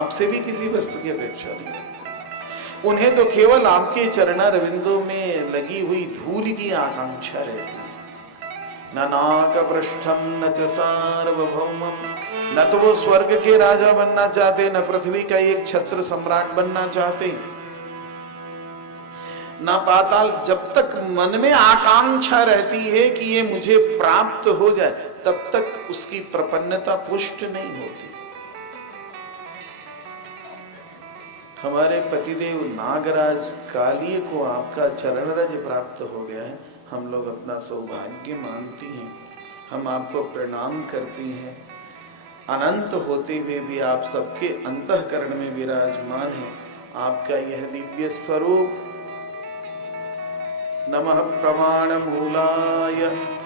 आपसे भी किसी वस्तु की अपेक्षा नहीं करते। उन्हें तो केवल आपके चरणारविंदों में लगी हुई धूल की आकांक्षा रहती है। न नाकपृष्ठम न च सार्वभौमम, न तो वो स्वर्ग के राजा बनना चाहते, न पृथ्वी का एक छत्र सम्राट बनना चाहते, न पाताल। जब तक मन में आकांक्षा रहती है कि ये मुझे प्राप्त हो जाए, तब तक उसकी प्रपन्नता पुष्ट नहीं होती। हमारे पतिदेव नागराज कालिए को आपका चरण रज प्राप्त हो गया है। हम लोग अपना सौभाग्य मानती हैं, हम आपको प्रणाम करती हैं। अनंत होते हुए भी आप सबके अंतःकरण में विराजमान हैं। आपका यह दिव्य स्वरूप नमः प्रमाण मूलाय,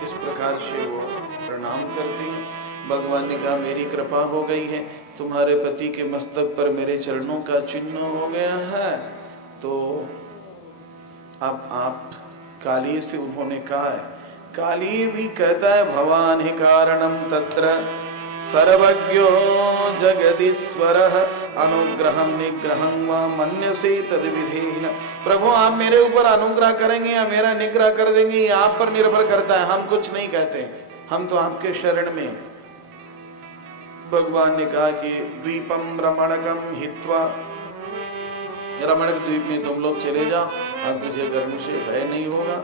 इस प्रकार से वो प्रणाम करती हैं। भगवान ने कहा मेरी कृपा हो गई है, तुम्हारे पति के मस्तक पर मेरे चरणों का चिन्ह हो गया है, तो अब आप काली से उन्होंने कहा है। काली भी कहता है भवान ही कारणम तत्र सर्वज्ञो जगदीश्वरः अनुग्रहम निग्रहं वा मन्यसे तद्विधेन। प्रभु आप मेरे ऊपर अनुग्रह करेंगे या मेरा निग्रह कर देंगे, ये आप पर निर्भर करता है, हम कुछ नहीं कहते, हम तो आपके शरण में। भगवान ने कहा कि द्वीपम रमणकम हित्वा, रमणक द्वीप में तुम लोग चले जाओ, अब मुझे गर्म से भय नहीं होगा।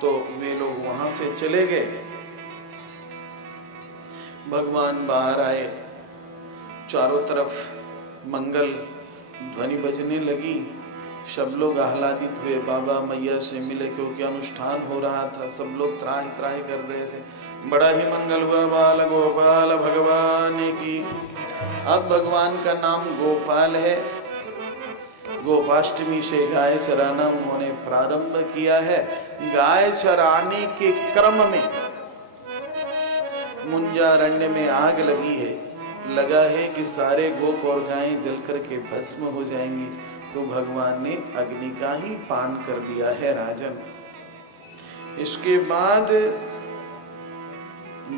तो वे लोग वहां से चले गए। भगवान बाहर आए, चारों तरफ मंगल ध्वनि बजने लगी, सब लोग आह्लादित हुए, बाबा मैया से मिले, क्योंकि अनुष्ठान हो रहा था, सब लोग त्राहि त्राहि कर रहे थे। बड़ा ही मंगल हुआ। बाल गोपाल भगवान की। अब भगवान का नाम गोपाल है। गोपाष्टमी से गाय चराना उन्होंने प्रारंभ किया है। गाय चराने के क्रम में मुंजारण्य में आग लगी है, लगा है कि सारे गोप और गायें जलकर के भस्म हो जाएंगी, तो भगवान ने अग्नि का ही पान कर दिया है राजन। इसके बाद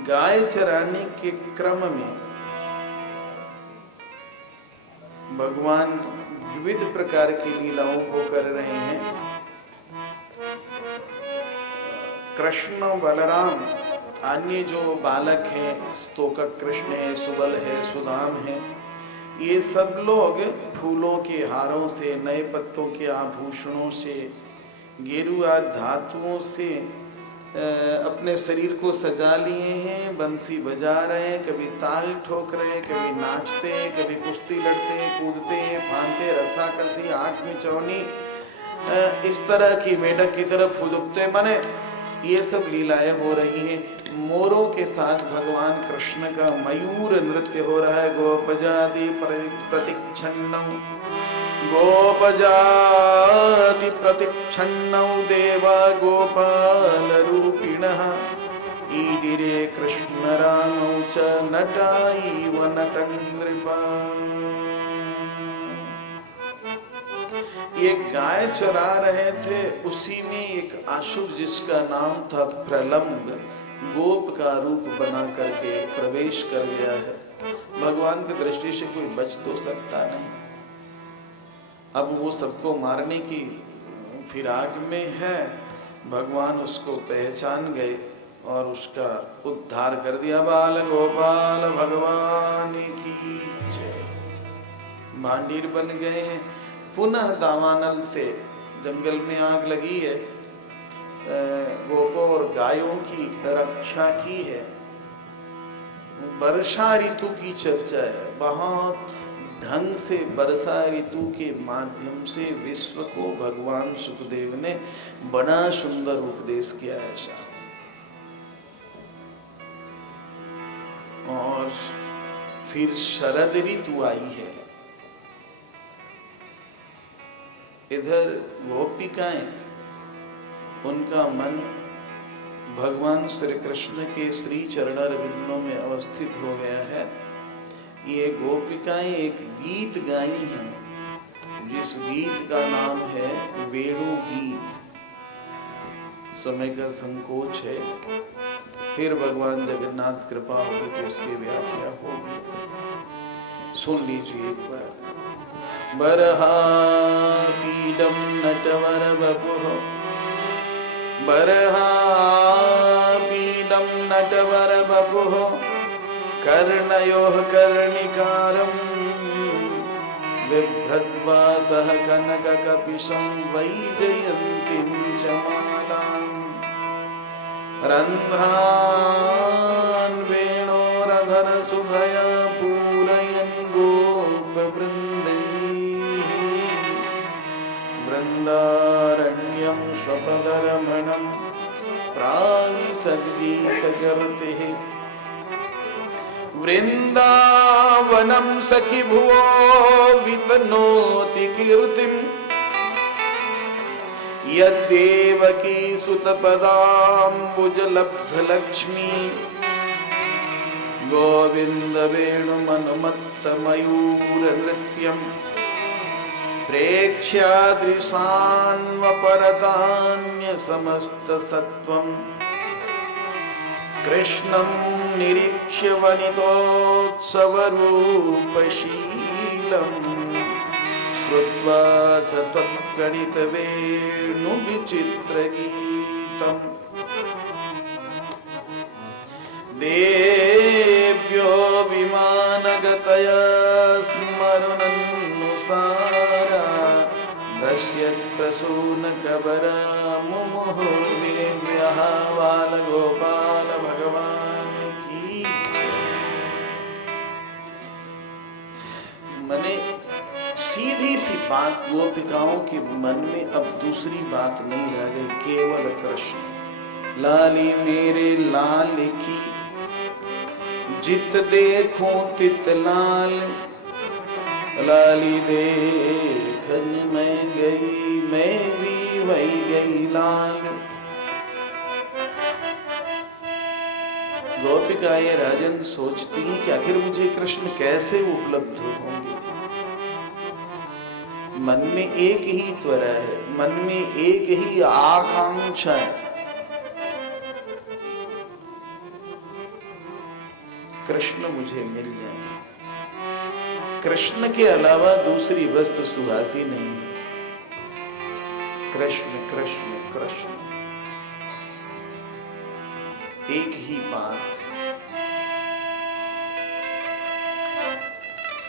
गाय चराने के क्रम में भगवान विविध प्रकार की लीलाओं को कर रहे हैं। कृष्ण बलराम, अन्य जो बालक हैं, स्तोकक कृष्ण है, सुबल है, सुदाम है, ये सब लोग फूलों के हारों से, नए पत्तों के आभूषणों से, गेरुआ धातुओं से अपने शरीर को सजा लिए हैं, बंसी बजा रहे हैं, कभी ताल ठोक रहे हैं, कभी नाचते हैं, कभी कुश्ती लड़ते हैं, कूदते हैं, फांदते, रस्साकसी, आंख में चौनी, इस तरह की मेढक की तरफ फुदकते, माने ये सब लीलाएं हो रही हैं। मोरों के साथ भगवान कृष्ण का मयूर नृत्य हो रहा है। गोपजाति प्रतिक्षन्नौ, गोपजाति प्रतिक्षन्नौ देवा गोपाल रूपिणः, ईडिरे कृष्ण रामौ च नटाईव नटं नृपा। ये गाय चरा रहे थे, उसी में एक आशुर जिसका नाम था प्रलंब, गोप का रूप बना करके प्रवेश कर गया है। भगवान की दृष्टि से कोई बच तो सकता नहीं। अब वो सबको मारने की फिराक में है, भगवान उसको पहचान गए और उसका उद्धार कर दिया। बाल गोपाल भगवान की जय। भांडीर बन गए। पुनः दावानल से जंगल में आग लगी है, गोपों और गायों की रक्षा की है। वर्षा ऋतु की चर्चा है, बहुत ढंग से वर्षा ऋतु के माध्यम से विश्व को भगवान सुखदेव ने बड़ा सुंदर उपदेश किया है साहब। और फिर शरद ऋतु आई है। इधर गोपिकाएं, उनका मन भगवान श्री कृष्ण के श्री चरणारविंदों में अवस्थित हो गया है। ये गोपिकाएं एक गीत गाई हैं, जिस गीत का नाम है वेणु गीत। समय का संकोच है, फिर भगवान जगन्नाथ कृपा होगी तो उसकी व्याख्या होगी। सुन लीजिए एक बार। बरहापीडम नटवर बपुः, बरहापीडम नटवर बपुः, कर्णयोः कर्णिकारम् बिभ्रद्वा सह कनककपिशं वैजयन्तीं च मालाम्। रन्ध्रान् वेणोरधरसुधया पूरयन् गोपवृन्दैः, वृन्दारण्यं स्वपदरमणं प्राविशद्गीतकीर्तिः। वृन्दावनं सखि भुवो वितनोति कीर्तिम्, यद्देवकी सुतपदाम्बुजलब्धलक्ष्मी, गोविन्द वेणुमनुमत्तमयूरनृत्यम् प्रेक्ष्यादृशान्वपरतान्यसमस्तसत्त्वम्। कृष्णं निरीक्ष्य वनितोत्सवरूपशीलम्, श्रुत्वा च त्वद्गणितवेणुविचित्रगीतम्। देव्यो विमानगतया स्मरन्नुसारा, पश्यत्प्रसूनकबरा मुमुहुर्विनिर्व्यः। बालगोपाल भगवान की। मने सीधी सी बात, गोपिकाओं के मन में अब दूसरी बात नहीं रह गई, केवल कृष्ण। लाली मेरे लाल की, जित देखूं तित लाल, लाली देखन मैं गई, मैं भी वही गई लाल। गोपिकाएं राजन सोचती हैं कि आखिर मुझे कृष्ण कैसे उपलब्ध होंगे। मन में एक ही त्वरा है, मन में एक ही आकांक्षा है, कृष्ण मुझे मिल जाए। कृष्ण के अलावा दूसरी वस्तु सुहाती नहीं। कृष्ण कृष्ण कृष्ण, एक ही बात।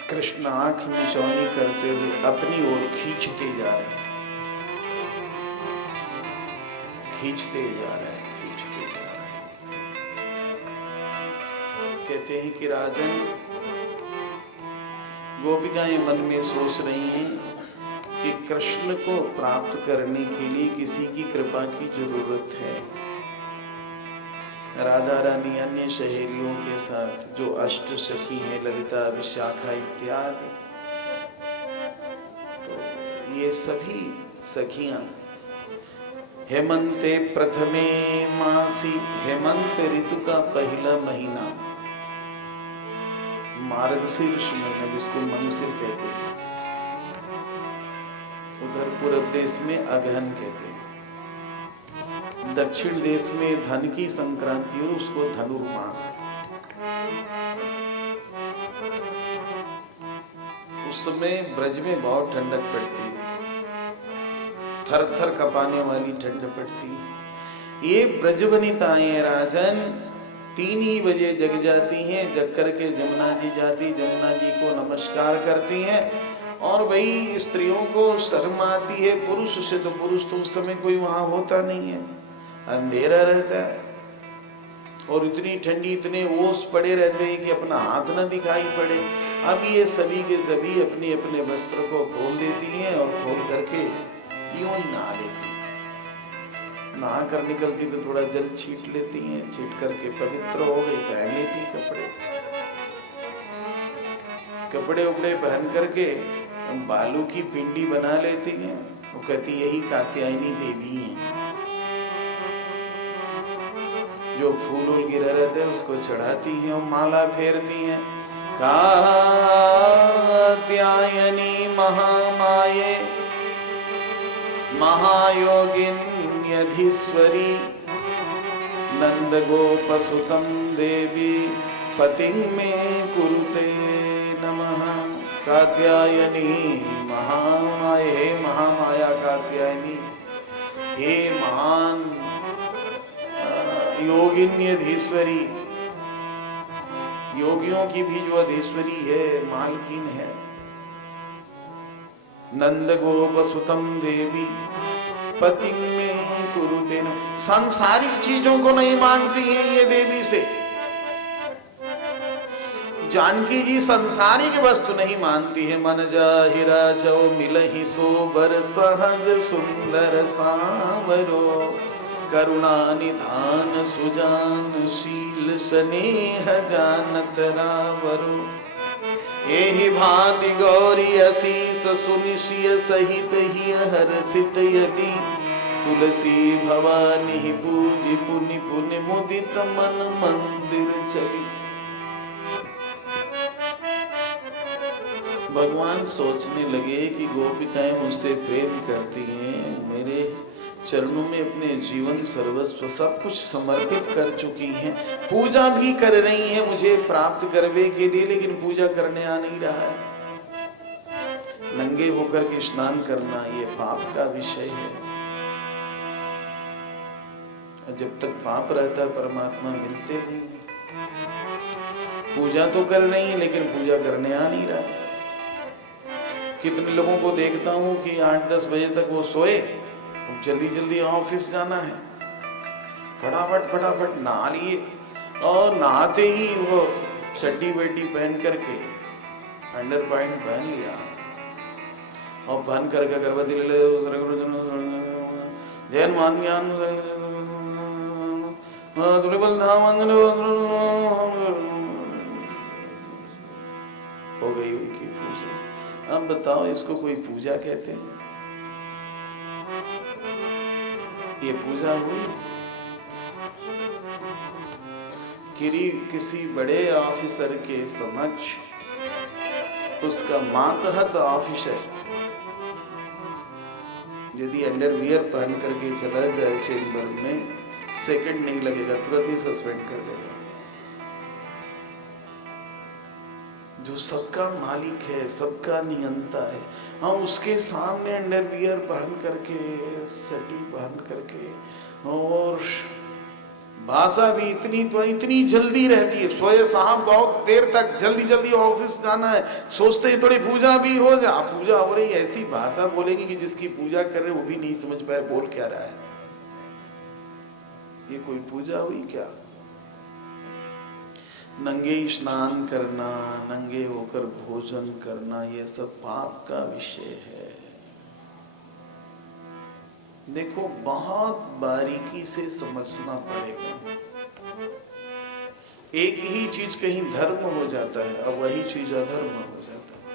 कृष्ण आंख में चौनी करते हुए अपनी ओर खींचते जा रहे हैं, खींचते जा रहे हैं, खींचते जा रहे हैं। कहते हैं कि राजन, गोपिकाएं मन में सोच रही हैं कि कृष्ण को प्राप्त करने के लिए किसी की कृपा की जरूरत है। राधा रानी अन्य सहेलियों के साथ जो अष्ट सखी हैं, ललिता, विशाखा इत्यादि, तो ये सभी सखियां हेमंते प्रथमे मासी, हेमंत ऋतु का पहला महीना, मार्गशीर्ष महीना जिसको मंगसिर कहते हैं, उधर पूर्व देश में अगहन कहते हैं, दक्षिण देश में धन की संक्रांति हो उसको धनुर्मास। उस समय ब्रज में बहुत ठंडक पड़ती है, थर थर कपाने वाली ठंड पड़ती है। ये ब्रजवनिताएं राजन 3 ही बजे जग जाती हैं, जग करके जमुना जी जाती, जमुना जी को नमस्कार करती हैं, और वही स्त्रियों को शर्म आती है। पुरुष से तो पुरुष तो उस समय कोई वहां होता नहीं है, अंधेरा रहता है, और इतनी ठंडी, इतने ओस पड़े रहते हैं कि अपना हाथ न दिखाई पड़े। अब ये सभी के सभी अपने अपने वस्त्र को खोल देती हैं और खोल करके यूं ही नहा लेती हैं। नहा कर निकलती तो थोड़ा जल छीट लेती हैं, छीट करके पवित्र हो गई, पहन लेती कपड़े, कपड़े उपड़े पहन करके बालू की पिंडी बना लेती हैं। वो कहती यही कात्यायनी देवी हैं, जो फूल गिरा रहते हैं उसको चढ़ाती हैं और माला फेरती हैं। कात्यायनी महामाये महायोगिन्यधीश्वरी, नंद गोपसुतं देवी पतिं मे कुरुते नमः। कात्यायनी महामाया, हे महामाया कात्यायनी, हे महान योगिन्यधीश्वरी, योगियों की भी जो अधीश्वरी है, मालकिन है। नंद गोप सुतम देवी पति में कुरुते न, सांसारिक चीजों को नहीं मांगती हैं ये देवी से। जानकी जी संसारिक वस्तु नहीं मानती है। मन जाहिरा चौ मिलहि सोबर सहज सुंदर सांवरो, करुणा निधान सुजान शील स्नेह जानत रावरो। एहि भांति गौरी असीस सुनिशिय सहित ही हर्षित यदि, तुलसी भवानी पूजि पुनि पुनि मुदित मन मंदिर चली। भगवान सोचने लगे कि गोपिकाएं मुझसे प्रेम करती हैं, मेरे चरणों में अपने जीवन सर्वस्व सब कुछ समर्पित कर चुकी हैं, पूजा भी कर रही हैं मुझे प्राप्त करने के लिए, लेकिन पूजा करने आ नहीं रहा है। नंगे होकर के स्नान करना ये पाप का विषय है। जब तक पाप रहता है परमात्मा मिलते नहीं। पूजा तो कर रही है लेकिन पूजा करने आ नहीं रहा। कितने लोगों को देखता हूं कि 8-10 बजे तक वो सोए, जल्दी जल्दी ऑफिस जाना है, फटाफट फटाफट नहा लिए और नहाते ही वो चड्डी वेटी पहन करके अंडर पैंट पहन लिया और पहन करके अगरबत्ती ले ले, जैन मान ज्ञान हो गई उनकी पूजा। अब बताओ इसको कोई पूजा कहते हैं? ये पूजा हुई? किसी बड़े ऑफिसर के समक्ष उसका मातहत ऑफिसर यदि अंडरवियर पहन करके चला जाए चेंबर में, सेकंड नहीं लगेगा, तुरंत ही सस्पेंड कर देगा। जो सबका मालिक है, सबका नियंता है, हाँ उसके सामने अंडरवियर पहन करके, चड्डी पहन करके, और भाषा भी इतनी जल्दी रहती है। सोए साहब बहुत देर तक जल्दी जल्दी ऑफिस जाना है, सोचते हैं थोड़ी पूजा भी हो जाए। पूजा हो रही है, ऐसी भाषा बोलेगी कि जिसकी पूजा कर रहे वो भी नहीं समझ पाए बोल क्या रहा है। ये कोई पूजा हुई क्या? नंगे स्नान करना, नंगे होकर भोजन करना, ये सब पाप का विषय है। देखो बहुत बारीकी से समझना पड़ेगा। एक ही चीज कहीं धर्म हो जाता है और वही चीज अधर्म हो जाता है।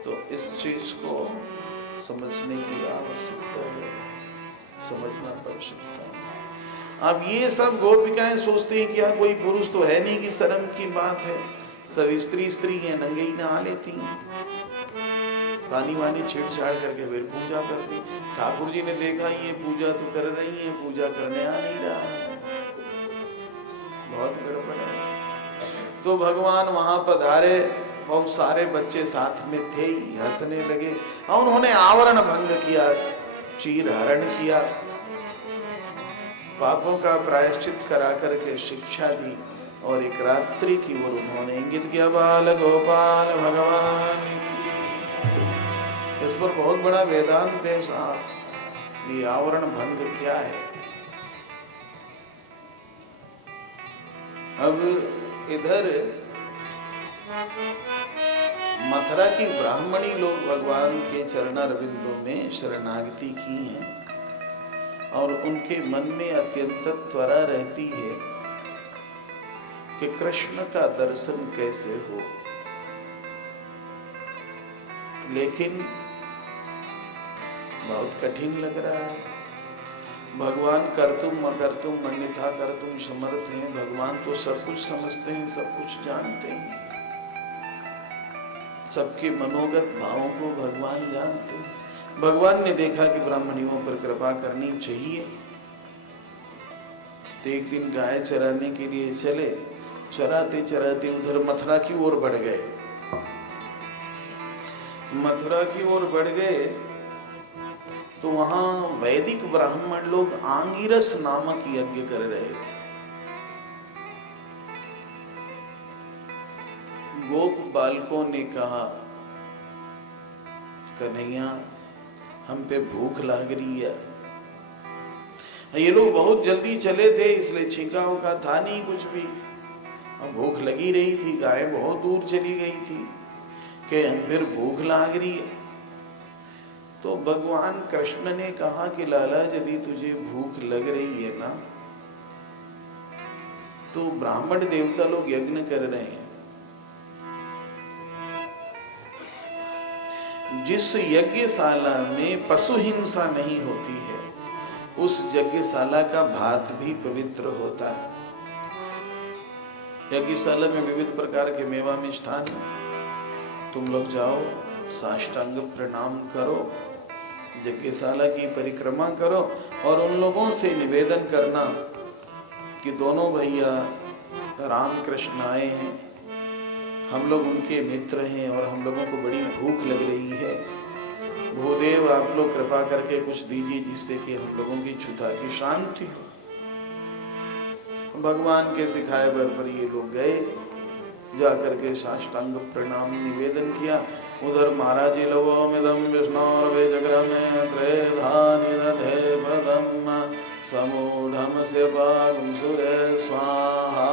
तो इस चीज को समझने की आवश्यकता है, समझना पड़ सकता है। अब ये सब गोपिकाएं सोचती हैं कि यहाँ कोई पुरुष तो है नहीं कि शर्म की बात है, सब स्त्री हैं, नंगे ही नहा लेती हैं, पानी वानी छेड़छाड़ करके फिर पूजा करती। ठाकुर जी ने देखा ये पूजा तो कर रही है, पूजा करने आ नहीं रहा, बहुत गड़बड़ है। तो भगवान वहां पधारे, बहुत सारे बच्चे साथ में थे ही, हंसने लगे और उन्होंने आवरण भंग किया, चीर हरण किया, पापों का प्रायश्चित करा करके शिक्षा दी और एक रात्रि की ओर उन्होंने इंगित किया। बाल गोपाल भगवान, इस पर बहुत बड़ा वेदांत है साहब। ये आवरण भंग क्या है? अब इधर मथुरा की ब्राह्मणी लोग भगवान के चरणारविंदों में शरणागति की हैं और उनके मन में अत्यंत त्वरा रहती है कि कृष्ण का दर्शन कैसे हो, लेकिन बहुत कठिन लग रहा है। भगवान कर्तुम अकर्तुम अन्यथा कर्तुम समर्थ हैं। भगवान तो सब कुछ समझते हैं, सब कुछ जानते हैं, सबके मनोगत भावों को भगवान जानते हैं। भगवान ने देखा कि ब्राह्मणियों पर कृपा करनी चाहिए, तो एक दिन गाय चराने के लिए चले चराते चराते उधर मथुरा की ओर बढ़ गए। मथुरा की ओर बढ़ गए तो वहां वैदिक ब्राह्मण लोग आंगिरस नामक यज्ञ कर रहे थे। गोप बालकों ने कहा, कन्हैया हम पे भूख लग रही है। ये लोग बहुत जल्दी चले थे इसलिए छिका उका था नहीं कुछ भी। भूख लगी रही थी, गाय बहुत दूर चली गई थी कि फिर भूख लग रही है। तो भगवान कृष्ण ने कहा कि लाला यदि तुझे भूख लग रही है ना, तो ब्राह्मण देवता लोग यज्ञ कर रहे हैं। जिस यज्ञशाला में पशु हिंसा नहीं होती है उस यज्ञशाला का भात भी पवित्र होता है। यज्ञशाला में विविध प्रकार के मेवा मिष्ठान, तुम लोग जाओ साष्टांग प्रणाम करो, यज्ञशाला की परिक्रमा करो और उन लोगों से निवेदन करना कि दोनों भैया रामकृष्ण आए हैं, हम लोग उनके मित्र हैं और हम लोगों को बड़ी भूख लग रही है। भूदेव आप लोग कृपा करके कुछ दीजिए जिससे कि हम लोगों की क्षुधा की शांति हो। भगवान के सिखाए पर ये लोग गए, जाकर के साष्टांग प्रणाम निवेदन किया। उधर महाराज जी लोगों मिदम विष्णुर्वेजग्रमे त्रेधानि दधे पदम समूढ़म से पागम सुरे स्वाहा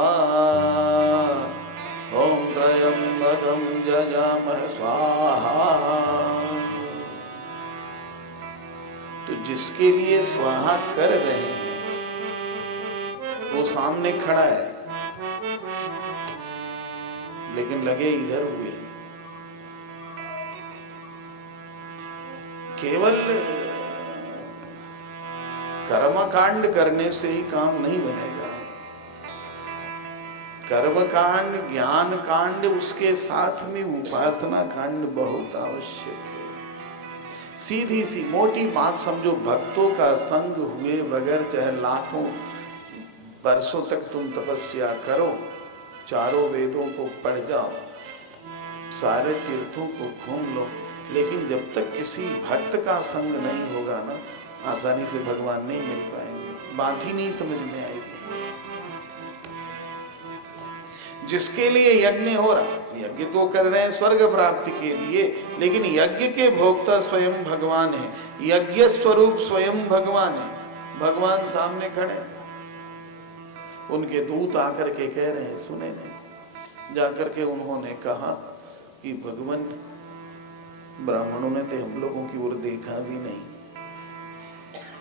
ओम त्र्यंबकम जजामहे स्वाहा। तो जिसके लिए स्वाहा कर रहे हैं वो सामने खड़ा है, लेकिन लगे इधर हुए। केवल कर्मकांड करने से ही काम नहीं बनेगा। कर्मकांड, ज्ञान कांड, उसके साथ में उपासना कांड बहुत आवश्यक है। सीधी सी मोटी बात समझो, भक्तों का संग हुए बगैर चाहे लाखों वर्षों तक तुम तपस्या करो, चारों वेदों को पढ़ जाओ, सारे तीर्थों को घूम लो, लेकिन जब तक किसी भक्त का संग नहीं होगा ना, आसानी से भगवान नहीं मिल पाएंगे। बात ही नहीं समझ में आएगी। जिसके लिए यज्ञ हो रहा, यज्ञ तो कर रहे हैं स्वर्ग प्राप्ति के लिए, लेकिन यज्ञ के भोक्ता स्वयं भगवान है, यज्ञ स्वरूप स्वयं भगवान है। भगवान सामने खड़े, उनके दूत आकर के कह रहे हैं, सुने नहीं। जाकर के उन्होंने कहा कि भगवान, ब्राह्मणों ने तो हम लोगों की ओर देखा भी नहीं,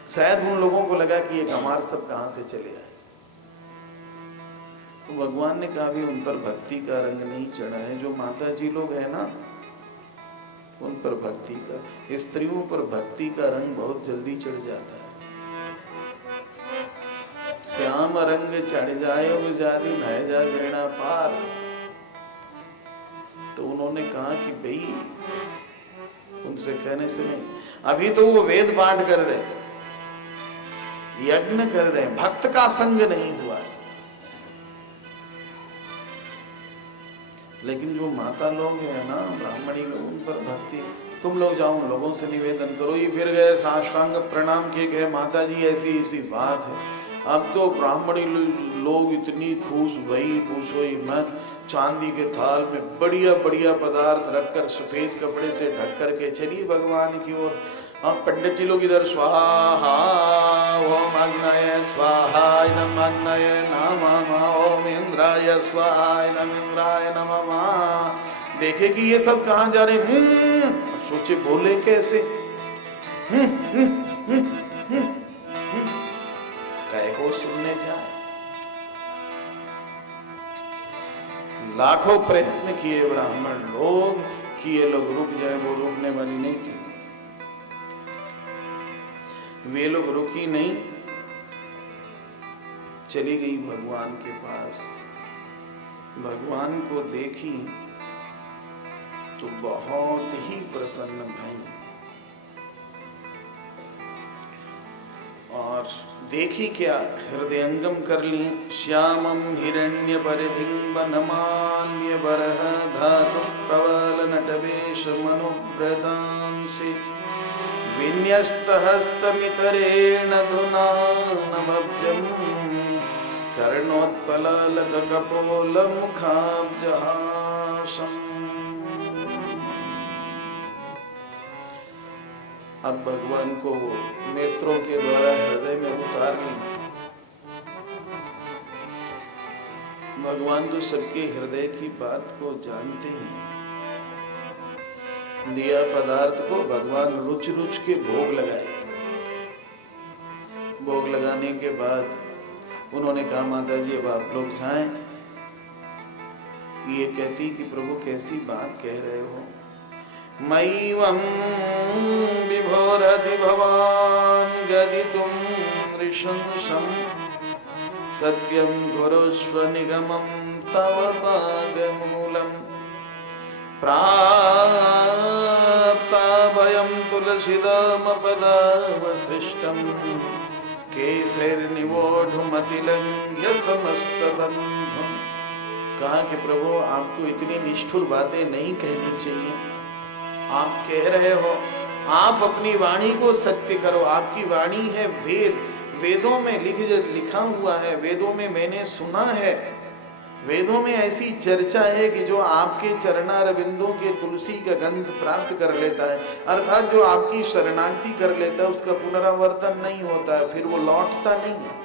शायद उन लोगों को लगा कि ये गंवार सब कहां से चले आए। तो भगवान ने कहा भी उन पर भक्ति का रंग नहीं चढ़ा है। जो माता जी लोग हैं ना, उन पर भक्ति का, स्त्रियों पर भक्ति का रंग बहुत जल्दी चढ़ जाता है। श्याम रंग चढ़ जाए उजारी नह जा बेड़ा पार। तो उन्होंने कहा कि भाई, उनसे कहने से नहीं, अभी तो वो वेद पाठ कर रहे, यज्ञ कर रहे, भक्त का संग नहीं हुआ है। लेकिन जो माता लोग हैं ना, ब्राह्मणी लोग, उन पर भक्ति, तुम लोग जाओ उन लोगों से निवेदन करो। ये फिर गए साष्टांग प्रणाम किए, गए माता जी ऐसी ऐसी बात है। अब तो ब्राह्मणी लोग इतनी खुश भई, पूछो ही मत। चांदी के थाल में बढ़िया बढ़िया पदार्थ रखकर सफेद कपड़े से ढक करके चली भगवान की ओर। अब पंडित जी लोग इधर स्वाहा ओम अग्नये स्वाहा इदम अग्नये नमः ओम इंद्राय स्वाहा इदम इंद्राय नमः। देखे कि ये सब कहां जा रहे, सोचे बोले कैसे, कहे को सुनने जाए। लाखों प्रयत्न किए ब्राह्मण लोग कि ये लोग रुक जाए, वो रुकने वाली नहीं थी। वे लोग रुकी नहीं, चली गई भगवान के पास। भगवान को देखी तो बहुत ही प्रसन्न भई और देखी क्या, हृदयंगम कर ली। श्यामं हिरण्य परिधिं वनमाल्य बरह धातु प्रबल नटवेश मनोव्रतांसि विन्यस्तहस्तमितरेण धुना नभव्यं कर्णोत्पललकपोलमुखाब्जहासम्। अब भगवान को वो नेत्रों के द्वारा हृदय में उतार ली। भगवान तो सबके हृदय की बात को जानते हैं। दिया पदार्थ को भगवान रुच रुच के भोग लगाए। भोग लगाने के बाद उन्होंने कहा, माता जी अब आप लोग जाएं। ये कहती कि प्रभु कैसी बात कह रहे हो। मयिवं विभोरति भवान् गदितुं नृशंसं सत्यं कुरुष्व निगमं तव पादमूलम् प्राप्ता वयं तुलसीदामपदावसृष्टं केसैर्निवोढुमतिलङ्घ्य समस्तबन्धुम्। कहा कि प्रभु आपको इतनी निष्ठुर बातें नहीं कहनी चाहिए। आप कह रहे हो, आप अपनी वाणी को सत्य करो। आपकी वाणी है वेद, वेदों में लिखा हुआ है, वेदों में मैंने सुना है, वेदों में ऐसी चर्चा है कि जो आपके चरणारविंदों के तुलसी का गंध प्राप्त कर लेता है, अर्थात जो आपकी शरणागति कर लेता है, उसका पुनरावर्तन नहीं होता है, फिर वो लौटता नहीं है।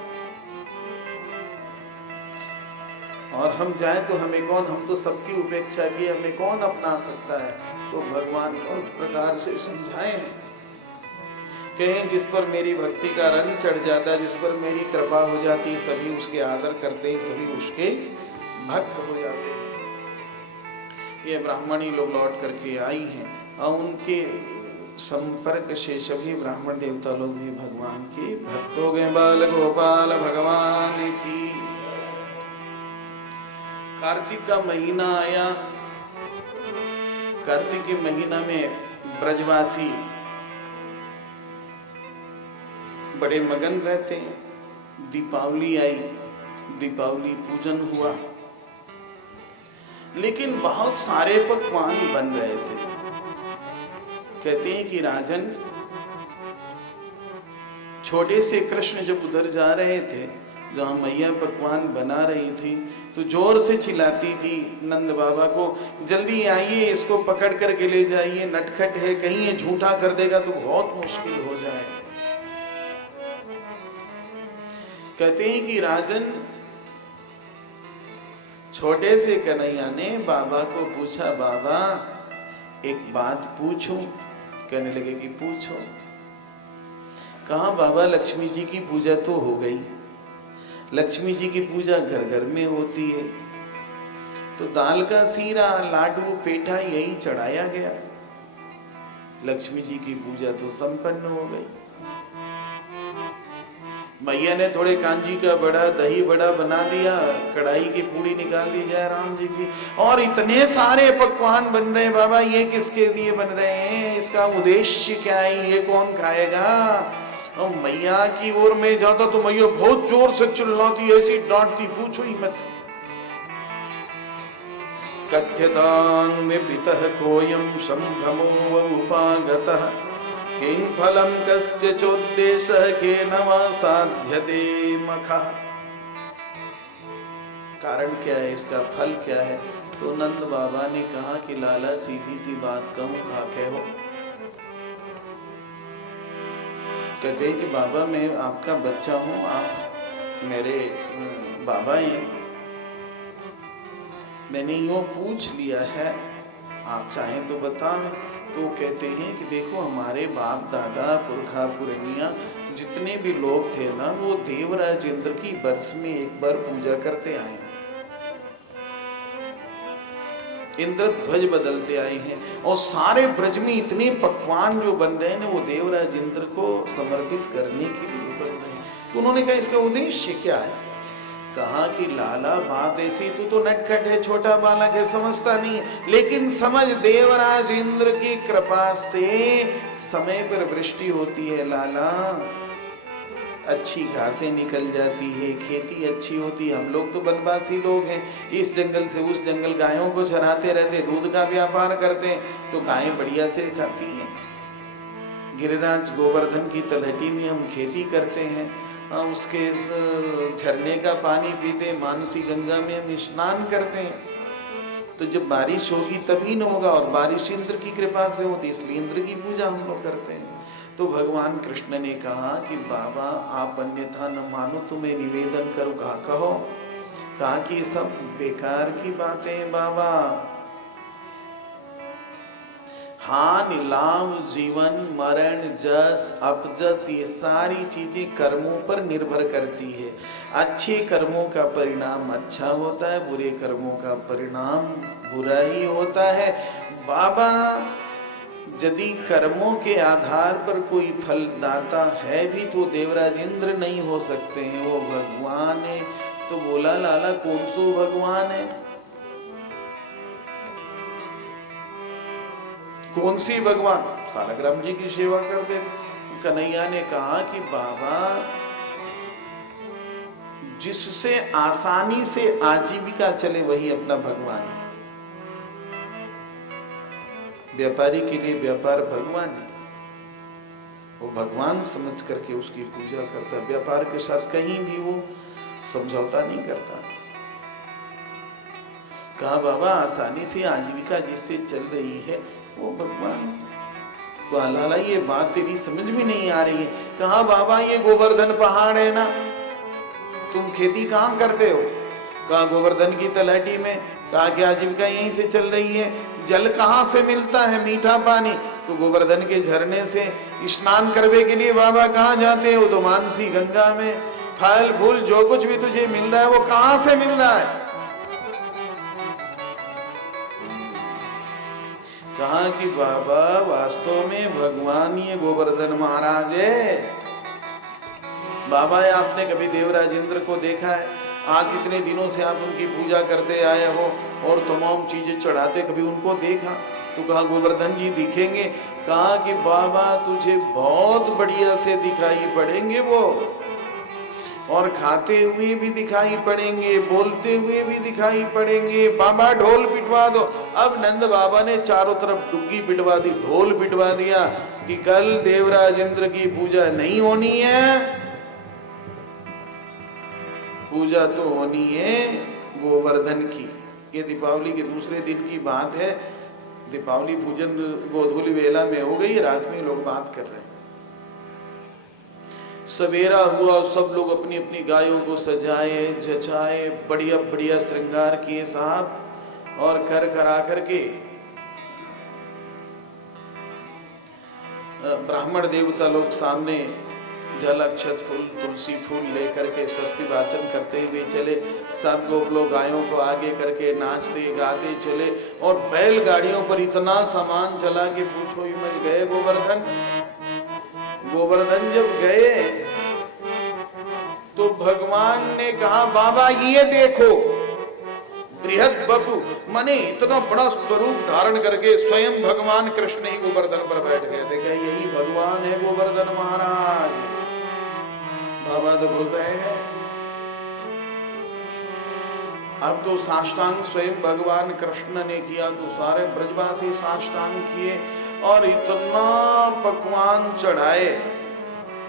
और हम जाएं तो हमें कौन, हम तो सबकी उपेक्षा की, हमें कौन अपना सकता है। तो भगवान कौन प्रकार से समझाएं, कहें जिस पर मेरी भक्ति का रंग चढ़ जाता है, जिस पर मेरी कृपा हो जाती है, सभी उसके आदर करते हैं, सभी उसके भक्त हो जाते हैं। ये ब्राह्मणी लोग लौट करके आई हैं और उनके संपर्क से सभी ब्राह्मण देवता लोग भी भगवान के भक्त हो गए। बाल गोपाल भगवान की। कार्तिक का महीना आया। कार्तिक के महीना में ब्रजवासी बड़े मगन रहते हैं। दीपावली आई, दीपावली पूजन हुआ, लेकिन बहुत सारे पकवान बन रहे थे। कहते हैं कि राजन, छोटे से कृष्ण जब उधर जा रहे थे, जहाँ मैया पकवान बना रही थी, तो जोर से चिल्लाती थी नंद बाबा को, जल्दी आइए, इसको पकड़ करके ले जाइए, नटखट है, कहीं ये झूठा कर देगा तो बहुत मुश्किल हो जाए। कहते हैं कि राजन, छोटे से कन्हैया ने बाबा को पूछा, बाबा एक बात पूछूं? कहने लगे कि पूछो। कहा, बाबा लक्ष्मी जी की पूजा तो हो गई, लक्ष्मी जी की पूजा घर घर में होती है, तो दाल का सीरा, लाडू, पेठा यही चढ़ाया गया, लक्ष्मी जी की पूजा तो संपन्न हो गई। मैया ने थोड़े कांजी का बड़ा, दही बड़ा बना दिया, कढ़ाई की पूड़ी निकाल दी जय राम जी की, और इतने सारे पकवान बन रहे हैं। बाबा ये किसके लिए बन रहे हैं, इसका उद्देश्य क्या है, ये कौन खाएगा? और मैया की ओर में जाता तो मैया बहुत जोर से चिल्लाती, ऐसी डांटती, पूछो ही मत। कथ्यतान में पितः कोयम शंभमो उपागतः किं फलं कस्य चोद्देशः केन वा साध्यते मखः। कारण क्या है, इसका फल क्या है? तो नंद बाबा ने कहा कि लाला सीधी सी बात कहूं, खा कहो। कहते हैं कि बाबा मैं आपका बच्चा हूं, आप मेरे बाबा हैं, मैंने यूं पूछ लिया है, आप चाहें तो बताएं। तो कहते हैं कि देखो, हमारे बाप दादा पुरखा पुरनिया जितने भी लोग थे ना, वो देवराज इंद्र की वर्ष में एक बार पूजा करते आए, इंद्र ध्वज बदलते आए हैं, और सारे ब्रज में इतने पकवान जो बन रहे हैं, वो देवराज इंद्र को समर्पित करने के लिए बन रहे हैं। तो उन्होंने कहा इसका उद्देश्य क्या है? कहा कि लाला बात ऐसी, तू तो नटखट है, छोटा बालक है, समझता नहीं है, लेकिन समझ, देवराज इंद्र की कृपा से समय पर वृष्टि होती है लाला। अच्छी घासें निकल जाती है, खेती अच्छी होती है। हम लोग तो वनवासी लोग हैं, इस जंगल से उस जंगल गायों को चराते रहते, दूध का व्यापार करते हैं, तो गायें बढ़िया से खाती हैं। गिरिराज गोवर्धन की तलहटी में हम खेती करते हैं, उसके झरने का पानी पीते, मानसी गंगा में हम स्नान करते हैं। तो जब बारिश होगी तभी न होगा, और बारिश इंद्र की कृपा से होती, इसलिए इंद्र की पूजा हम लोग करते हैं। तो भगवान कृष्ण ने कहा कि बाबा आप अन्यथा न मानो तो मैं निवेदन करूँ। कहो। कहा कि ये सब बेकार की बातें हैं बाबा। हानि लाभ जीवन मरण जस अपजस ये सारी चीजें कर्मों पर निर्भर करती है। अच्छे कर्मों का परिणाम अच्छा होता है, बुरे कर्मों का परिणाम बुरा ही होता है। बाबा यदि कर्मों के आधार पर कोई फलदाता है भी तो देवराज इंद्र नहीं हो सकते हैं, वो भगवान है। तो बोला लाला कौन सो भगवान है, कौन सी भगवान? सालग्राम जी की सेवा कर दे। कन्हैया ने कहा कि बाबा जिससे आसानी से आजीविका चले वही अपना भगवान है। व्यापारी के लिए व्यापार भगवान है, वो भगवान समझ करके उसकी पूजा करता है। व्यापार के साथ कहीं भी वो समझौता नहीं करता। कहा बाबा आसानी से आजीविका जिससे चल रही है वो भगवान। कहा लाला ये बात तेरी समझ में नहीं आ रही है। कहा बाबा ये गोवर्धन पहाड़ है ना, तुम खेती कहाँ करते हो? कहा गोवर्धन की तलहटी में। कहा कि आजीविका यहीं से चल रही है। जल कहाँ से मिलता है? मीठा पानी तो गोवर्धन के झरने से। स्नान करने के लिए बाबा कहाँ जाते हो? तो मानसी गंगा में। फल फूल जो कुछ भी तुझे मिल रहा है वो कहाँ से मिल रहा है? कहा कि बाबा वास्तव में भगवान ये गोवर्धन महाराज है। बाबा आपने कभी देवराज इंद्र को देखा है? आज इतने दिनों से आप उनकी पूजा करते आए हो और तमाम चीजें चढ़ाते, कभी उनको देखा? तो कहा गोवर्धन जी दिखेंगे। कहा कि बाबा तुझे बहुत बढ़िया से दिखाई पड़ेंगे वो, और खाते हुए भी दिखाई पड़ेंगे, बोलते हुए भी दिखाई पड़ेंगे। बाबा ढोल पिटवा दो। अब नंद बाबा ने चारों तरफ डुग्गी पिटवा दी, ढोल पिटवा दिया कि कल देवराज इंद्र की पूजा नहीं होनी है, पूजा तो होनी है गोवर्धन की। ये दीपावली के दूसरे दिन की बात है। दीपावली पूजन गोधूली वेला में हो गई, रात में लोग बात कर रहे हैं। सवेरा हुआ, सब लोग अपनी अपनी गायों को सजाए जचाए, बढ़िया बढ़िया श्रृंगार किए साहब, और कर करा करके ब्राह्मण देवता लोग सामने जल अक्षत फूल तुलसी फूल लेकर के स्वस्ति वाचन करते हुए चले। सब गोप लोग गायों को आगे करके नाचते गाते चले, और बैलगाड़ियों पर इतना सामान चला कि पूछो ही मत। गए गोवर्धन जब गए तो भगवान ने कहा बाबा ये देखो, बृहद बपु माने इतना बड़ा स्वरूप धारण करके स्वयं भगवान कृष्ण ही गोवर्धन पर बैठ गए थे। क्या यही भगवान है गोवर्धन महाराज? बाबा तो घुसाए गए। अब तो साष्टांग स्वयं भगवान कृष्ण ने किया, तो सारे ब्रजवासी साष्टांग किए, और इतना पकवान चढ़ाए।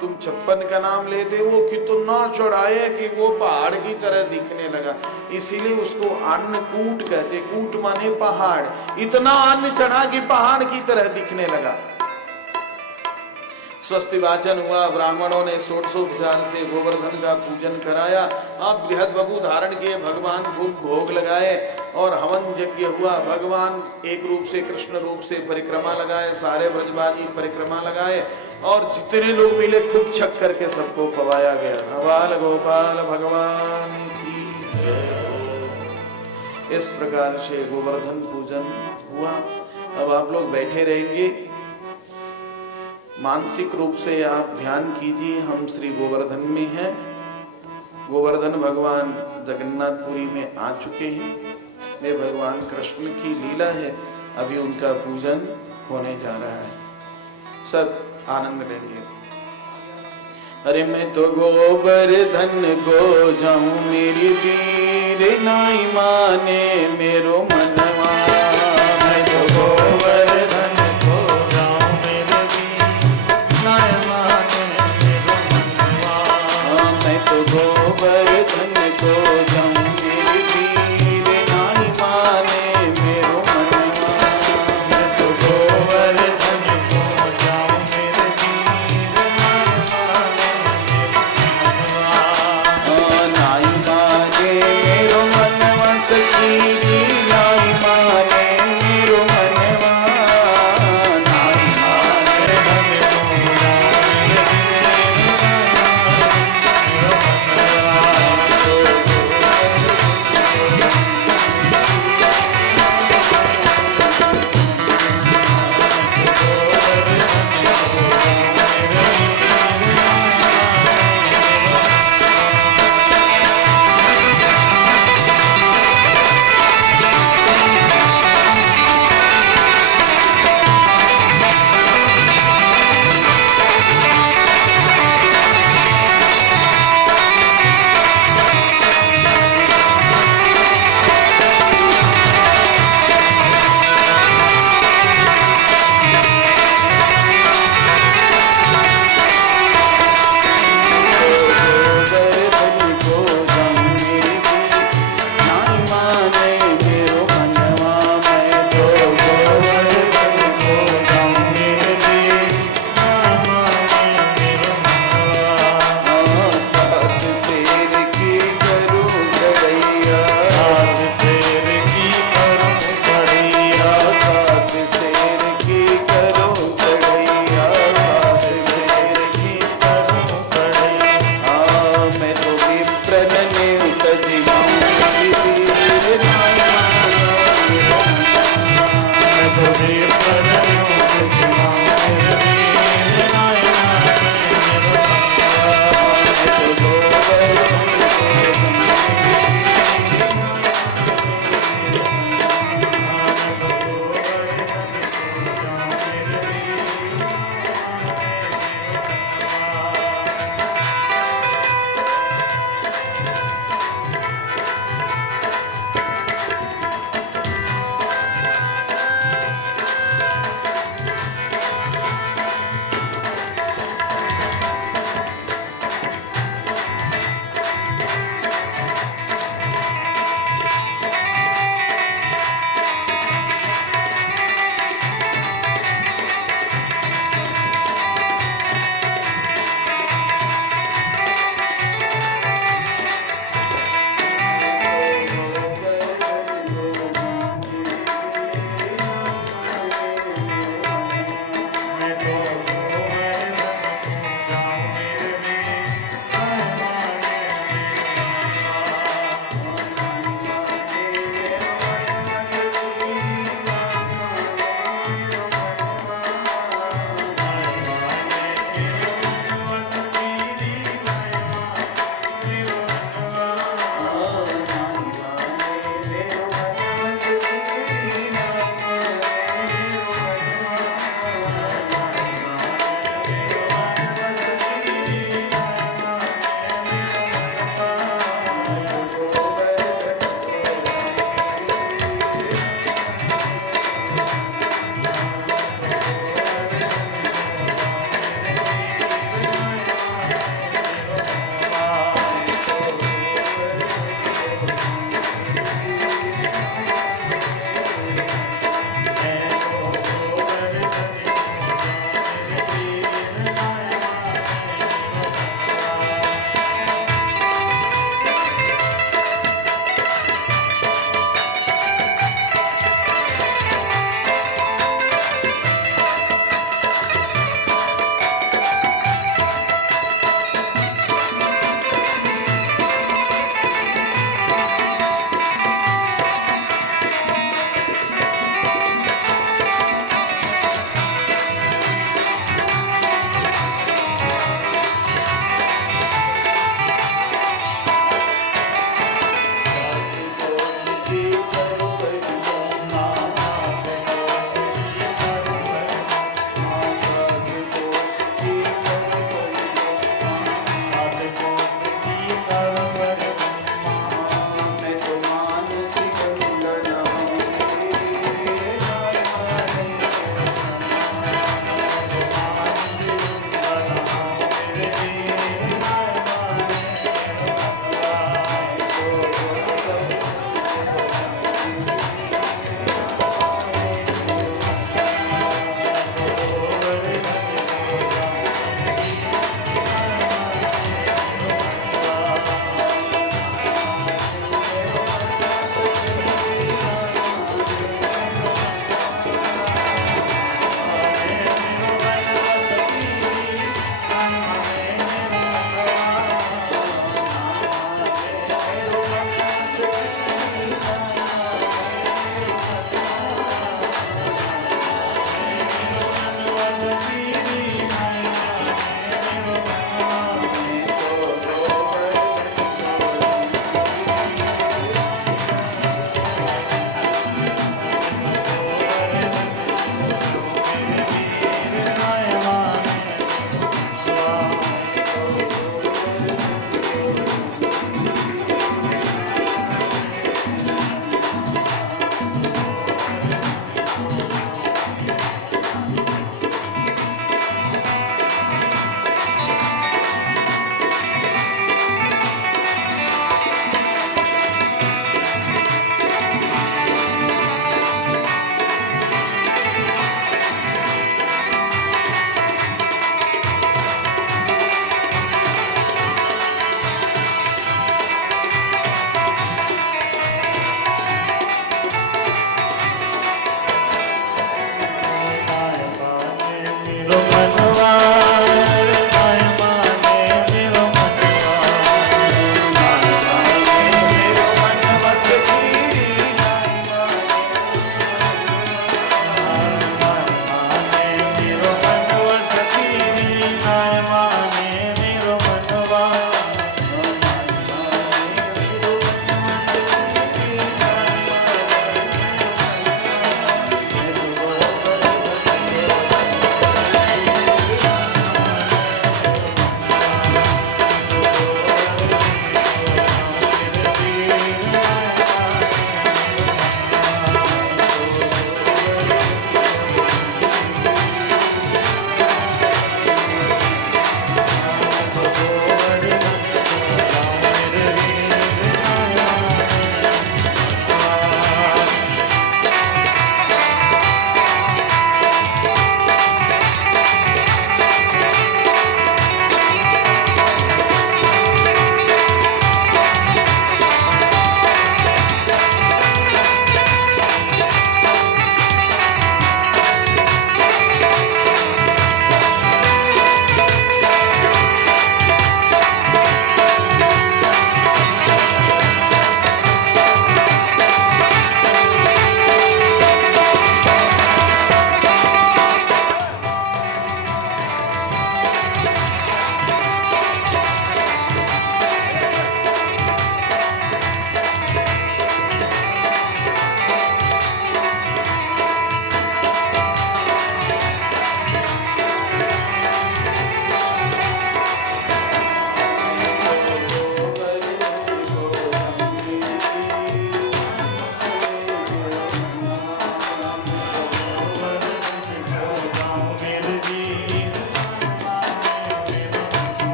तुम 56 का नाम लेते, वो कितना चढ़ाए कि वो पहाड़ की तरह दिखने लगा। इसीलिए उसको अन्नकूट कहते। कूट माने पहाड़। इतना अन्न चढ़ा कि पहाड़ की तरह दिखने लगा। स्वस्ति वाचन हुआ, ब्राह्मणों ने षोडशोपचार से गोवर्धन का पूजन कराया। आप बृहद बबू धारण किए, भगवान को भोग लगाए, और हवन यज्ञ हुआ। भगवान एक रूप से कृष्ण रूप से परिक्रमा लगाए, सारे ब्रजवासी परिक्रमा लगाए, और जितने लोग मिले खूब छक करके सबको पवाया गया। बाल गोपाल भगवान की जय हो। इस प्रकार से गोवर्धन पूजन हुआ। अब आप लोग बैठे रहेंगे, मानसिक रूप से आप ध्यान कीजिए, हम श्री गोवर्धन में हैं। गोवर्धन भगवान जगन्नाथपुरी में आ चुके हैं। ये भगवान कृष्ण की लीला है, अभी उनका पूजन होने जा रहा है। सब आनंद लेंगे। अरे मैं तो गोवर्धन को जाऊं मेरी पीर नाई माने मेरो मनवा। मैं तो गोवर्धन को जाऊं मेरे पीर नाई माने मेरो मनवा। मैं तो गोवर्धन को जाऊं मेरी पीर नाई माने मेरो मनवा। मैं तो गोवर्धन को जाऊं मेरे पीर नाई माने मेरो मनवा। नाई माने मेरो मनवा सखी नाई माने मेरो मनवा। नाई माने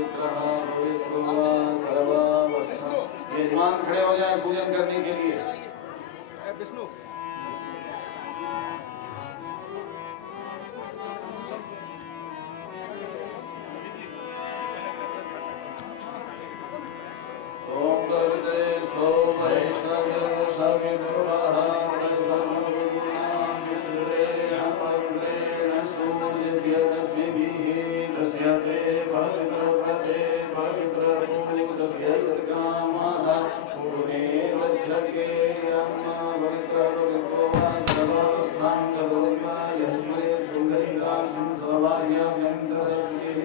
पवित्रः पवित्रो वा सर्वावस्था। यजमान खड़े हो जाए पूजन करने के लिए। विष्णु ओम पवित्रे स्थो वैष्णव्यो सवितुर्वः प्रज्वलमगुणां विचित्रेण पवित्रेण सूर्यस्य तस्मिभिः तस्य ते पवित्रपदे पवित्रभूतस्य यत्कामः पूर्णे लज्जके यम् पवित्रः पवित्रो वा सर्वावस्थां तदोर्वा यस्मै पुण्डरीकाक्षं सर्वाह्यभ्यन्तरशुचिः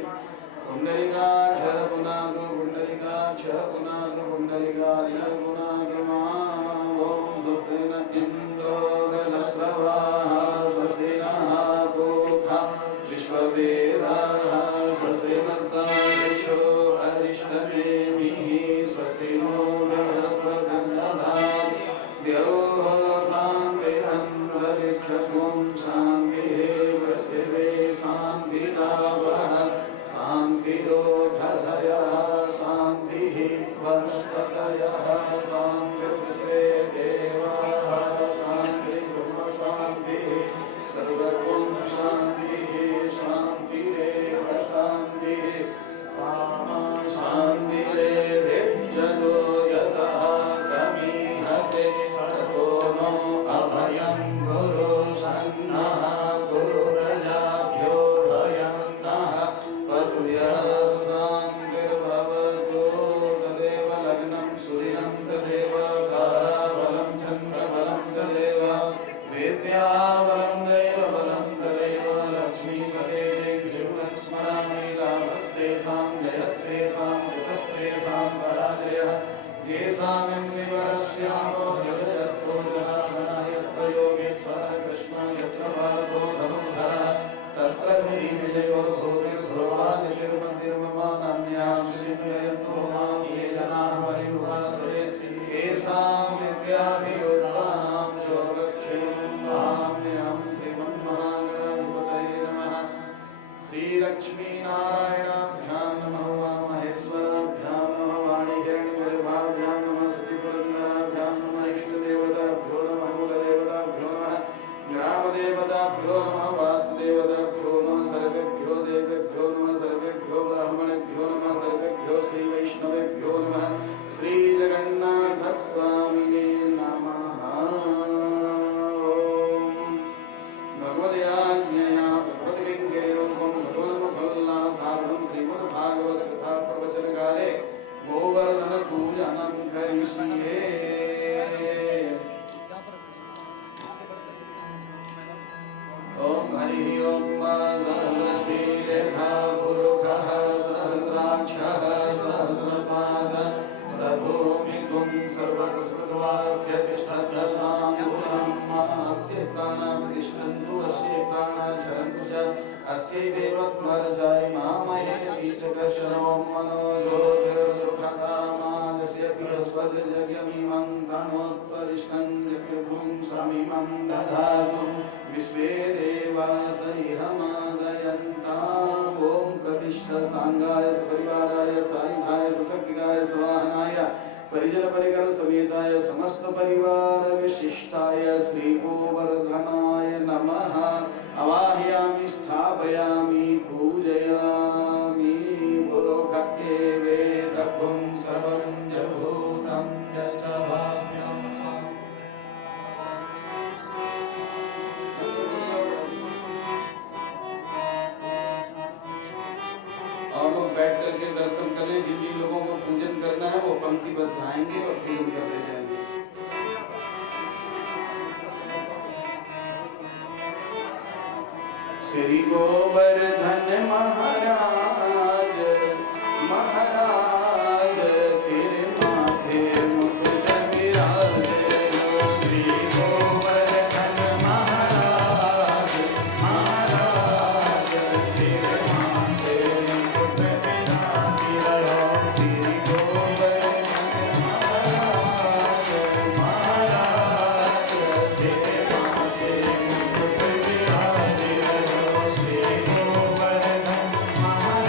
पुण्डरीकाक्ष पुनादो पुण्डरीकाक्ष पुनादो पुण्डरीकाय पुनागमा ओम स्वस्ति न इंद्रो वेदस्रवाः स्वस्ति नः पूषा विश्ववेदाः स्वस्ति नस्तार्क्ष्यो अरिष्टनेमिः स्वस्ति नो बृहस्पतिर्दधाति द्यौः शान्तिरन्तरिक्षं शान्तिः पृथिवी शान्तिरावः शान्तिरोधयः शान्तिः वनस्पतयः शान्तिर्विश्वे देवाः शान्तिर्ब्रह्म शान्तिः सर्वगुण शान्तिः शान्तिरेव शान्तिः सामा शान्तिरेधिर्जगो यतः समीहसे ततो नो अभयं गुरु सन्नः गुरुप्रजाभ्यो भयं नः वसुयः सुशान्तिर्भवतु तदेव लग्नं सुदिनं तदेव ताराबलं चन्द्रबलं तदेव विद्याबलं दैवबलं तदेव लक्ष्मीपते गुरुस्मरामि लाभस्तेषां जयस्तेषां कृतस्तेषां पराजयः येषामिन्द्रिवरस्यामो जगशस्त्रो जनार्दनः यत्र योगेश्वरः कृष्ण यत्र पार्थो धनुर्धरः तत्र श्रीविजयोर्भूतिर्ध्रुवा नितिर्मतिर्ममानान्यां श्रीमयन्तो मां ये जनाः पर्युपासते येषां विद्याभियुक्तानां योगक्षेमं वहाम्यहं श्रीमन्महागणाधिपतये नमः। श्रीलक्ष्मीनारायणाभ्यां नमः उमामहेश्वराभ्यां नमः वाणीहिरण्यगर्भाभ्यां नमः सतिपुरन्दराभ्यां नमः इष्टदेवताभ्यो नमः कुलदेवताभ्यो नमः ग्रामदेवताभ्यो नमः वास्तुदेवताभ्यो नमः सर्वेभ्यो देवेभ्यो नमः सर्वेभ्यो ब्राह्मणेभ्यो नमः सर्वेभ्यो श्रीवैष्णवेभ्यो नमः श्रीजगन्नाथस्वामिने नमः। भगवदयाज्ञया भगवद्वेङ्कटेरूपं भगवन्मुखोल्लासार्थं श्रीमद्भागवतकथाप्रवचनकाले गोवर्धनपूजनं करिष्ये। ओम हरि ओम सहस्रशीलेखा पुरुषः सहस्राक्षः सहस्रपाद सभूमिकुं सर्वतस्पृत्वाभ्यतिष्ठदशाङ्गुलं अस्ति प्राणाप्रतिष्ठन्तु अस्य प्राणाचरन्तु च अस्य देवत्मरजाय मामहेतीचकशनो मनोज्योतिर्जुषतामादस्य बृहस्पतिर्जगमिमं तनोत्परिष्टं जगभूं समिमं दधातु विश्वे देवासहिहमादयन्ताम् ॐ प्रतिष्ठसाङ्गाय सपरिवाराय सायुधाय सशक्तिकाय सवाहनाय परिजन परिकर समेताय समस्त परिवार विशिष्टाय श्री गोवर्धनाय नमः। आवाहयामि स्थापयामि पूजयामि गुरुभक्ते वेदभुं सर्वं जभूतं च भाव्यम्। और लोग बैठ करके दर्शन कर ले। जिन जिन लोगों को पूजन करना है वो पंक्तिबद्ध आएंगे और फिर हम करते जाएंगे। श्री गोवर्धन महाराज महाराज तेरे माथे मुकुट विराजे। श्री गोवर्धन महाराज महाराज तेरे माथे मुकुट विराजे। श्री गोवर्धन महाराज महाराज तेरे माथे मुकुट विराजे। श्री गोवर्धन महाराज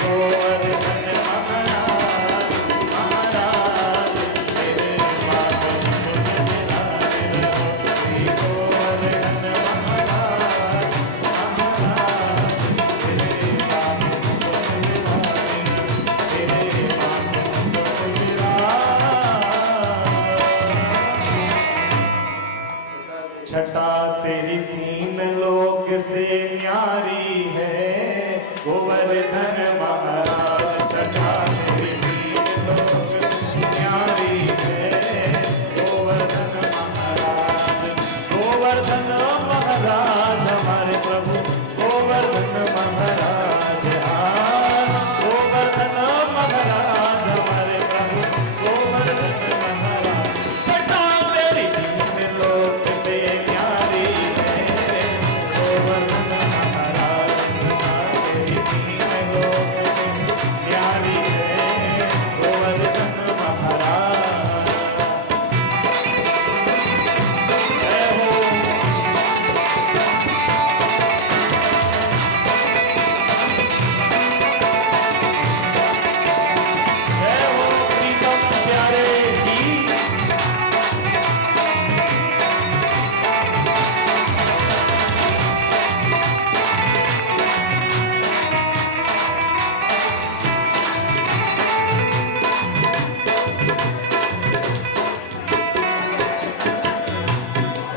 गोवर्धन छटा तेरी तीन लोक से न्यारी है गोवर्धन महाराज। छटा तेरी तीन लोक से न्यारी है गोवर्धन महाराज। गोवर्धन महाराज हमारे प्रभु गोवर्धन महाराज। गोवर्धन महाराज हमारे प्रभु गोवर्धन महाराज। छटा तेरी तीन लोक से न्यारी है गोवर्धन महाराज। तेरी तीन लोक से न्यारी है गोवर्धन महाराज। जय हो जय हो प्रीतम प्यारे की।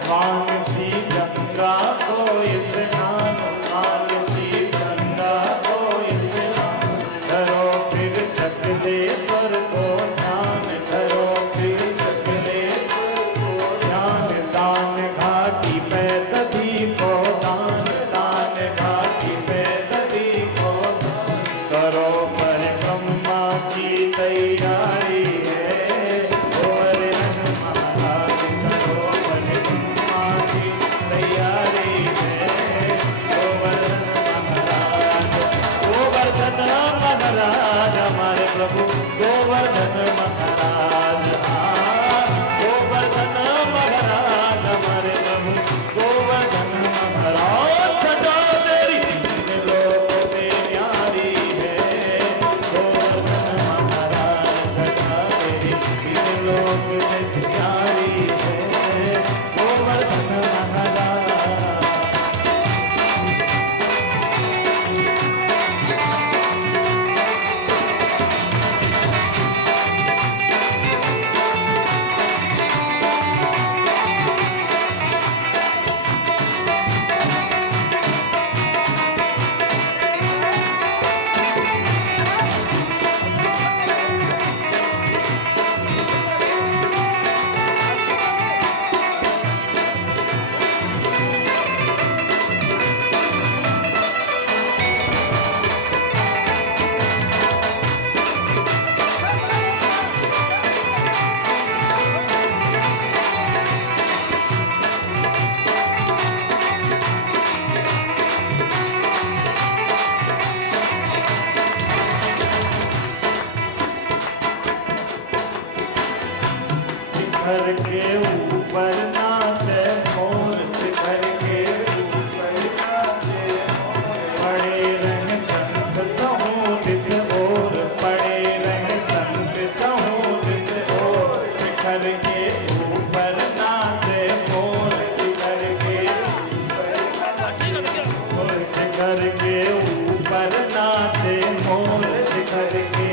मानसी गंगा को स्नान मानसी गंगा को स्नान करो फिर चकलेश्वर को ध्यान करो फिर चकलेश्वर को ध्यान। दान घाटी पे दधी को दान दान घाटी पे दधी को दान। करो परिक्रमा की तैयारी है गोवर्धन महाराज। करो परिक्रमा की तैयारी है गोवर्धन महाराज। गोवर्धन महाराज हमारे प्रभु गोवर्धन महाराज। गोवर्धन महाराज हमारे प्रभु गोवर्धन महाराज। छटा तेरी तीन लोक से न्यारी है गोवर्धन महाराज। छटा तेरी तीन लोक से न्यारी है गोवर्धन महाराज। शिखर के ऊपर नाचे मोर। शिखर के ऊपर नाचे मोर। पड़े रह संत चहूँ दिस ओर। पड़े रह संत चहूँ दिस ओर। शिखर के ऊपर नाचे मोर। शिखर के ऊपर शिखर के ऊपर नाचे मोर। शिखर के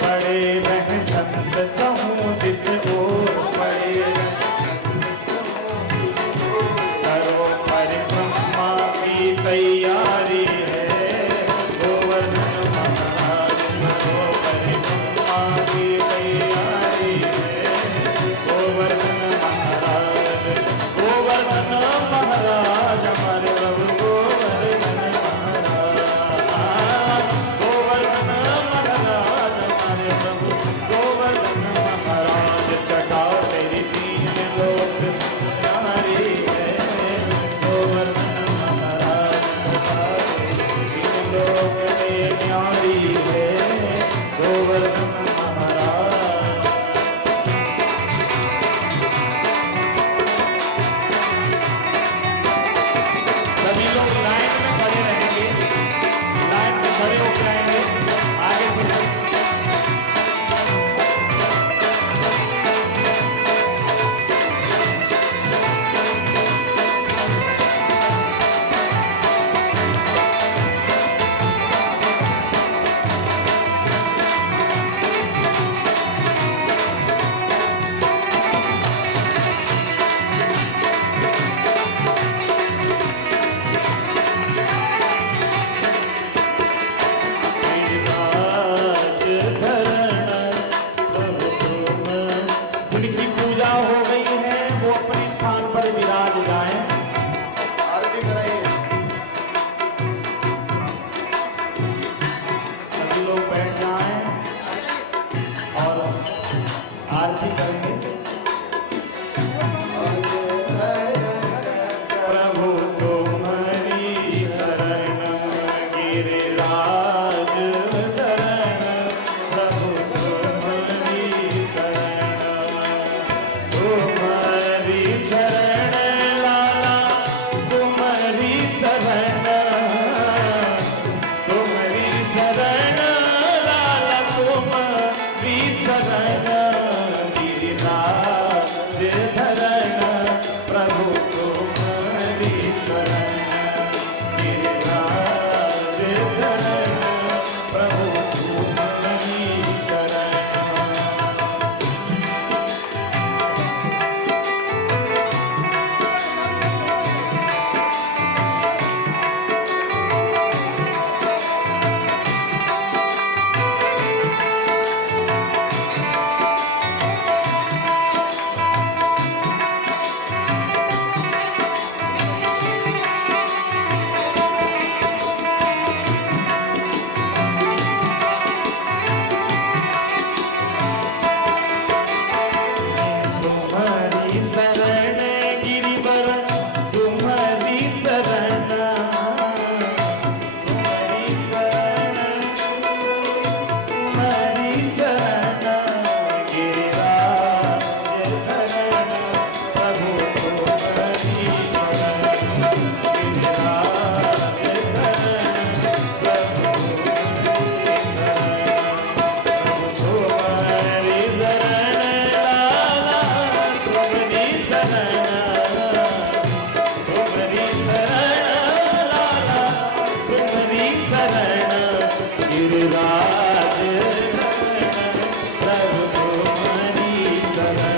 पड़े रह संत चहूँ दिस ओर। पड़े करो परिक्रमा की तैयारी है गोवर्धन महाराज। करो परिक्रमा की तैयारी है गोवर्धन महाराज। गोवर्धन महाराज हमारे प्रभु गोवर्धन महाराज। न्यारी है गोवर्धन महाराज। सभी लोग लाइन में खड़े रहेंगे, लाइन में खड़े होकर आएंगे आगे से। जिनकी पूजा हो गई है वो अपने स्थान पर विराज जाएं। आरती कराइए। सभी लोग बैठ जाएं और आरती करेंगे। प्रभु तुम्हारी शरण गिरिराज धरण, प्रभु तुम्हारी शरण, तुम्हारी शरण लाला, तुम्हारी शरण, तुम्हारी शरण लाला, तुम्हारी शरण गिरिराज धरण, प्रभु तुम्हारी शरण गिरिराज धरण, प्रभु तुम्हारी शरण। तुम्हारी शरण गिरिवर, तुम्हारी शरण, तुम्हारी शरण, तुम्हारी शरण गिरिराज धरण, प्रभु तुम्हारी शरण गिरिराज धरण, प्रभु तुम्हारी शरण लाला, तुम्हारी शरण, तुम्हारी शरण लाला, तुम्हारी शरण गिरिराज धरण, प्रभु तुम्हारी शरण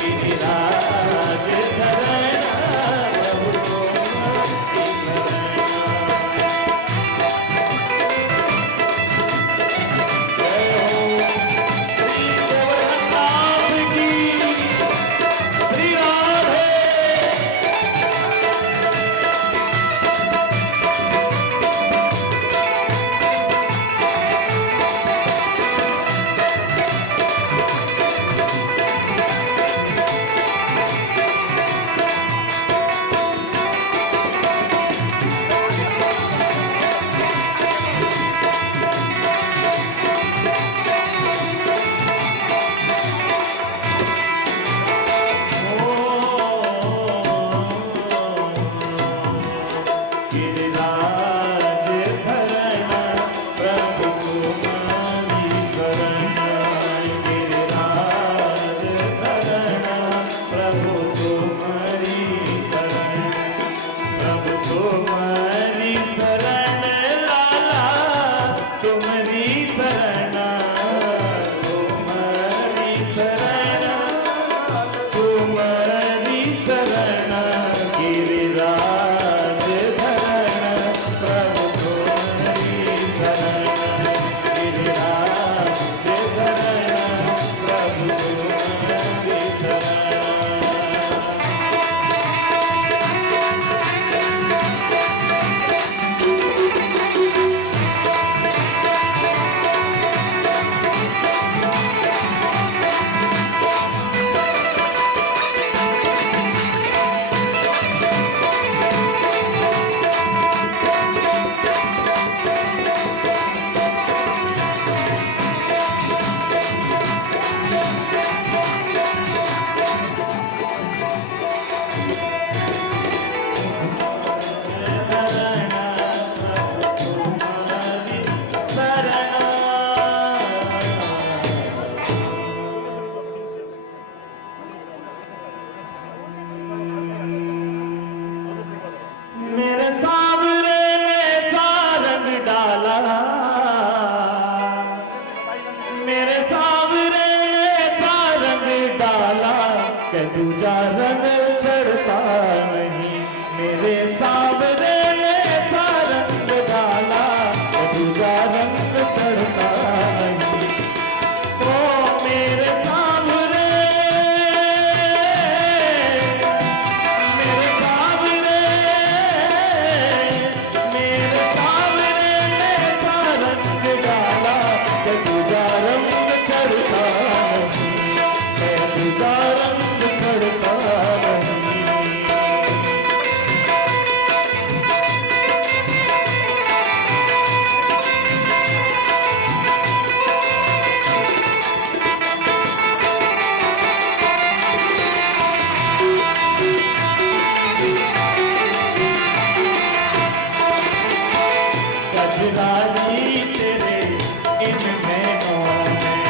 गिरिराज धरण, प्रभु तुम्हारी श्री गोवर्धननाथ की, श्री राधे। मेरे सावरे ने सा रंग डाला कि दूजा रंग चढ़ता नहीं। मेरे सावरे ने सा रंग डाला कि दूजा रंग चढ़ता नहीं। ओ मेरे सावरे, मेरे सावरे, मेरे सावरे ने सा रंग डाला कि दूजा रंग चढ़ता नहीं, कि दूजा रंग चढ़ता नहीं। गजरारी तेरे इन नैनों में